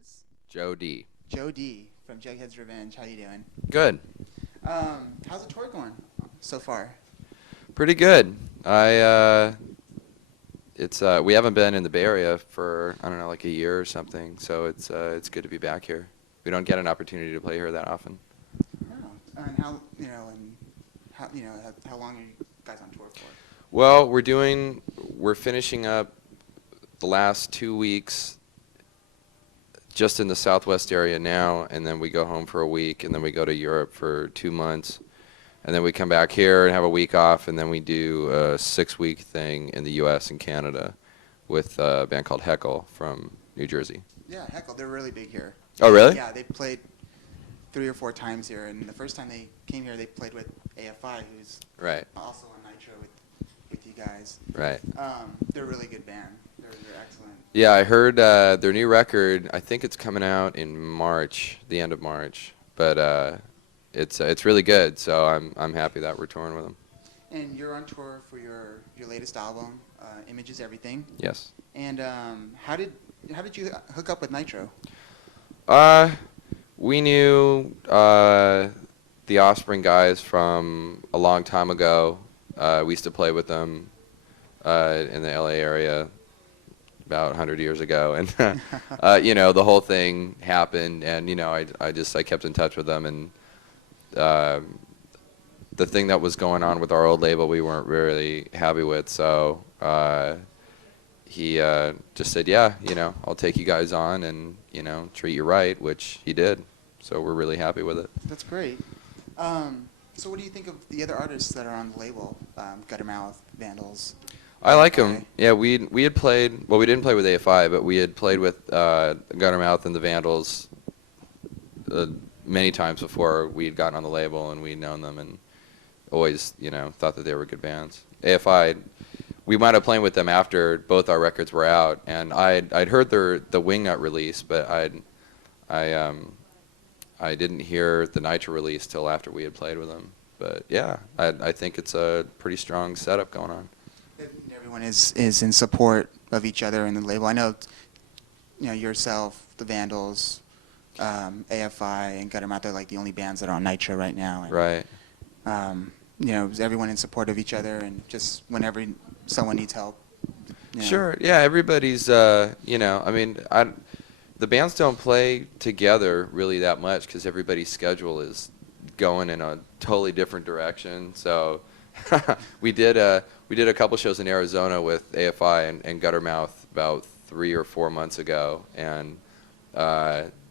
is Joe D. Joe D from Jughead's Revenge. How you doing? Good. How's the tour going so far? Pretty good. We haven't been in the Bay Area for, I don't know, like a year or something, so it's good to be back here. We don't get an opportunity to play here that often. Oh, and how long are you guys on tour for? Well, we're finishing up the last 2 weeks just in the Southwest area now, and then we go home for a week, and then we go to Europe for 2 months. And then we come back here and have a week off, and then we do a 6-week thing in the U.S. and Canada with a band called Heckle from New Jersey. Yeah, Heckle, they're really big here. Oh, really? Yeah, they played 3 or 4 times here, and the first time they came here, they played with AFI, who's Right. also on Nitro with you guys. Right. They're a really good band. They're excellent. Yeah, I heard their new record. I think it's coming out in March, the end of March. But it's really good. So I'm happy that we're touring with them. And you're on tour for your latest album, Images Everything. Yes. And how did you hook up with Nitro? We knew the Offspring guys from a long time ago. We used to play with them in the LA area about 100 years ago, and the whole thing happened, and I kept in touch with them, and the thing that was going on with our old label we weren't really happy with, so he just said, yeah, I'll take you guys on and treat you right, which he did. So we're really happy with it. That's great. So what do you think of the other artists that are on the label? Guttermouth, Vandals. I like them. Yeah, we had played. Well, we didn't play with AFI, but we had played with Guttermouth and the Vandals many times before we had gotten on the label, and we'd known them and always, thought that they were good bands. AFI, we wound up playing with them after both our records were out, and I'd heard the Wingnut release, but I didn't hear the Nitro release till after we had played with them. But yeah, I think it's a pretty strong setup going on. Everyone is in support of each other in the label. I know, yourself, the Vandals, AFI, and Guttermouth are like the only bands that are on Nitro right now. And, Right. Is everyone in support of each other, and just whenever someone needs help. Sure. Yeah, everybody's. The bands don't play together really that much because everybody's schedule is going in a totally different direction. So we did a couple shows in Arizona with AFI and Guttermouth about 3 or 4 months ago, and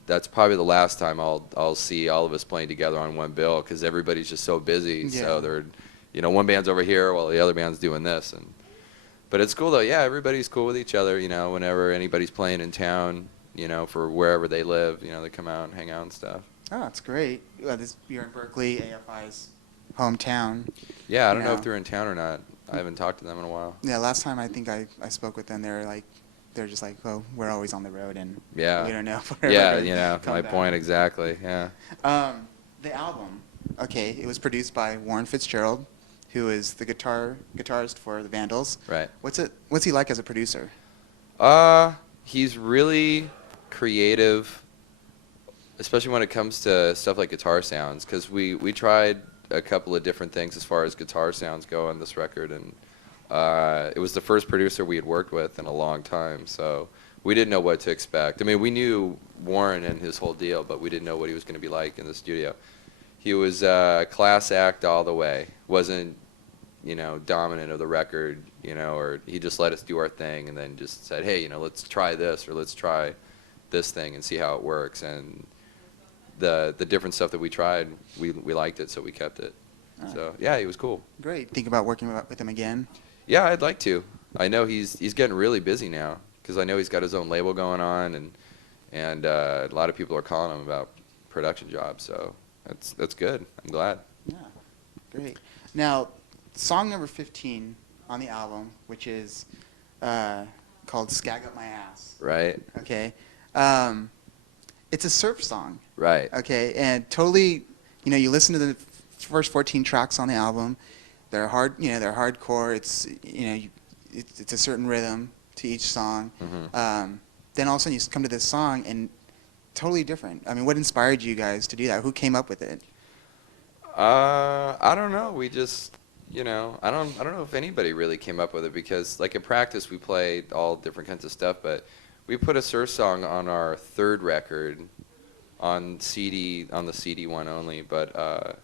that's probably the last time I'll see all of us playing together on one bill because everybody's just so busy. Yeah. So they're, one band's over here while the other band's doing this, but it's cool though. Yeah, everybody's cool with each other. Whenever anybody's playing in town, for wherever they live, they come out and hang out and stuff. Oh, that's great. You're in Berkeley, AFI's hometown. Yeah, I don't know if they're in town or not. I haven't talked to them in a while. Yeah, last time I think I spoke with them, they're just like, oh, we're always on the road, and Yeah. we don't know. Yeah, my point exactly. Yeah. The album, okay, it was produced by Warren Fitzgerald, who is the guitarist for the Vandals. Right. What's he like as a producer? He's really creative, especially when it comes to stuff like guitar sounds, because we tried a couple of different things as far as guitar sounds go on this record, and it was the first producer we had worked with in a long time, so we didn't know what to expect. I mean, we knew Warren and his whole deal, but we didn't know what he was going to be like in the studio. He was a class act all the way. Wasn't, dominant of the record, or he just let us do our thing and then just said, hey, let's try this or let's try this thing and see how it works. And the different stuff that we tried, we liked it, so we kept it. So yeah, he was cool. Great. Think about working with him again? Yeah, I'd like to. I know he's getting really busy now because I know he's got his own label going on, and a lot of people are calling him about production jobs. So that's good. I'm glad. Yeah, great. Now, song number 15 on the album, which is called "Skag Up My Ass." Right. Okay. It's a surf song. Right. Okay, and totally, you listen to the first 14 tracks on the album. They're hard, they're hardcore. It's, it's a certain rhythm to each song. Mm-hmm. Then all of a sudden you come to this song, and totally different. I mean, what inspired you guys to do that? Who came up with it? I don't know. We just, I don't know if anybody really came up with it because, like, in practice, we play all different kinds of stuff, but we put a surf song on our third record on the CD one only, but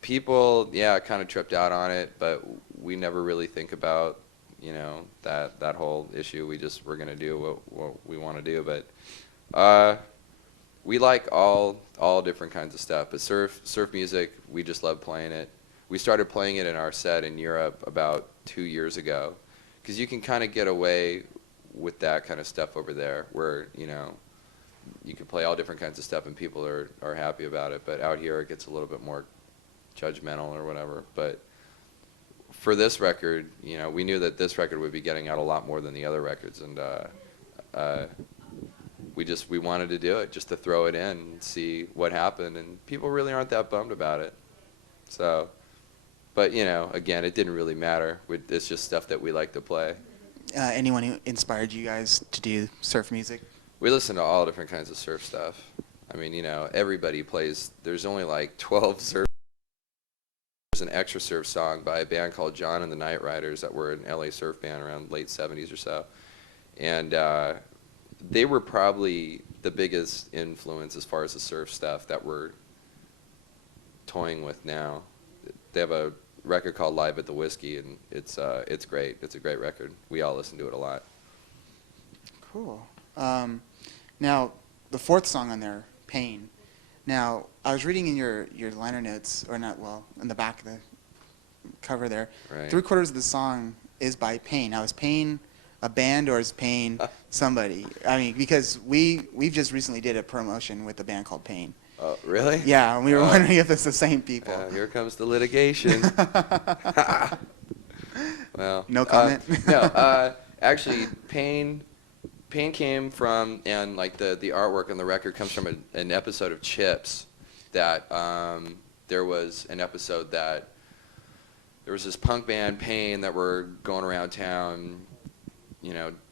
people, yeah, kind of tripped out on it, but we never really think about, that whole issue. We're gonna do what we want to do, but we like all different kinds of stuff. But surf music, we just love playing it. We started playing it in our set in Europe about 2 years ago, because you can kind of get away with that kind of stuff over there, where you can play all different kinds of stuff and people are happy about it. But out here, it gets a little bit more judgmental or whatever. But for this record, we knew that this record would be getting out a lot more than the other records, and we wanted to do it just to throw it in and see what happened, and people really aren't that bummed about it. So, but again, it didn't really matter. It's just stuff that we like to play. Anyone who inspired you guys to do surf music? We listen to all different kinds of surf stuff. I mean, everybody plays. There's only like 12 surf. There's an extra surf song by a band called John and the Night Riders that were an LA surf band around late 70s or so. And they were probably the biggest influence as far as the surf stuff that we're toying with now. They have a record called Live at the Whiskey, and it's great. It's a great record. We all listen to it a lot. Cool. Now, the fourth song on there, Pain. Now, I was reading in your liner notes, or not, well, in the back of the cover there, Right. 3/4 of the song is by Pain. Now, is Pain a band or is Pain somebody? I mean, because we've just recently did a promotion with a band called Pain. Oh, really? Yeah, and we were wondering if it's the same people. Here comes the litigation. Well, No comment? No, actually, Pain came from, and like the artwork on the record comes from an episode of Chips. That there was an episode that there was this punk band, Pain, that were going around town,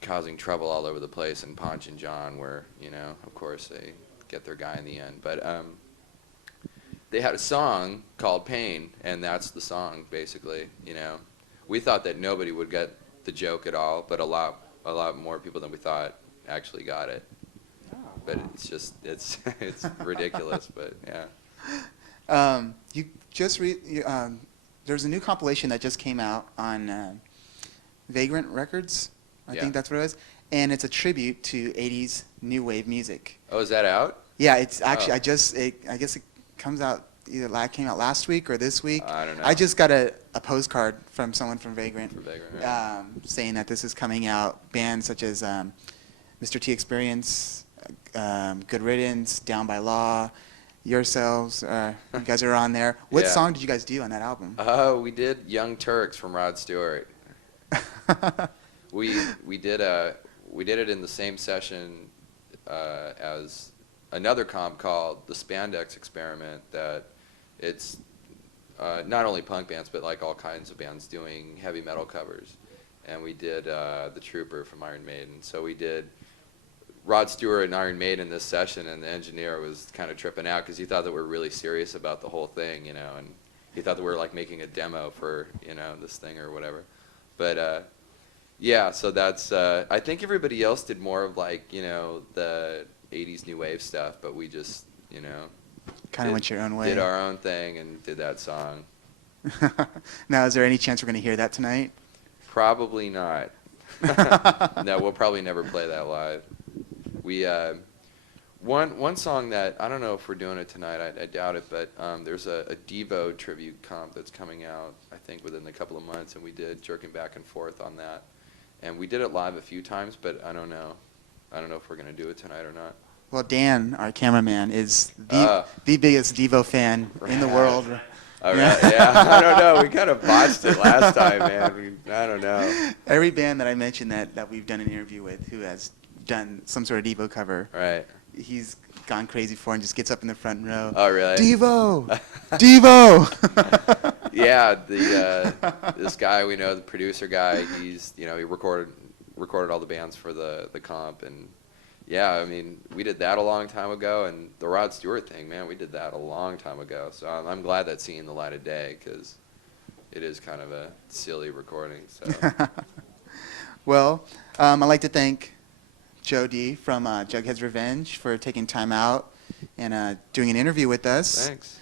causing trouble all over the place, and Ponch and John were, of course they get their guy in the end. But they had a song called Pain, and that's the song, basically. We thought that nobody would get the joke at all, but a lot more people than we thought actually got it. But it's just, it's ridiculous, but yeah. You just there's a new compilation that just came out on Vagrant Records. I Yeah. think that's what it was. And it's a tribute to 80s new wave music. Oh, is that out? Yeah, it's actually, Oh. I guess it comes out, came out last week or this week. I don't know. I just got a postcard from someone from Vagrant, For Vagrant, yeah. saying that this is coming out. Bands such as Mr. T Experience, Good Riddance, Down by Law, yourselves, you guys are on there. What Yeah. song did you guys do on that album? We did Young Turks from Rod Stewart. We did it in the same session as another comp called the Spandex Experiment. That it's not only punk bands but like all kinds of bands doing heavy metal covers. And we did the Trooper from Iron Maiden. So we did Rod Stewart and Iron Maiden in this session, and the engineer was kind of tripping out because he thought that we were really serious about the whole thing, and he thought that we were like making a demo for this thing or whatever. But yeah, so that's I think everybody else did more of like the 80s new wave stuff, but we just Kind of went your own way. did our own thing and did that song. Now, is there any chance we're going to hear that tonight? Probably not. No, we'll probably never play that live. We one song that I don't know if we're doing it tonight. I doubt it, but there's a Devo tribute comp that's coming out, I think, within a couple of months, and we did Jerking Back and Forth on that, and we did it live a few times, but I don't know if we're gonna do it tonight or not. Well, Dan, our cameraman, is the biggest Devo fan in the world. All right, yeah. I don't know. We kind of botched it last time, man. I don't know. Every band that I mentioned that we've done an interview with who has done some sort of Devo cover, Right. he's gone crazy for and just gets up in the front row. Oh, really? Devo! Devo! Yeah, this guy we know, the producer guy, he recorded all the bands for the comp, and yeah, I mean, we did that a long time ago, and the Rod Stewart thing, man, we did that a long time ago. So I'm glad that's seeing the light of day, because it is kind of a silly recording. So Well, I'd like to thank Joe D from Jughead's Revenge for taking time out and doing an interview with us. thanks.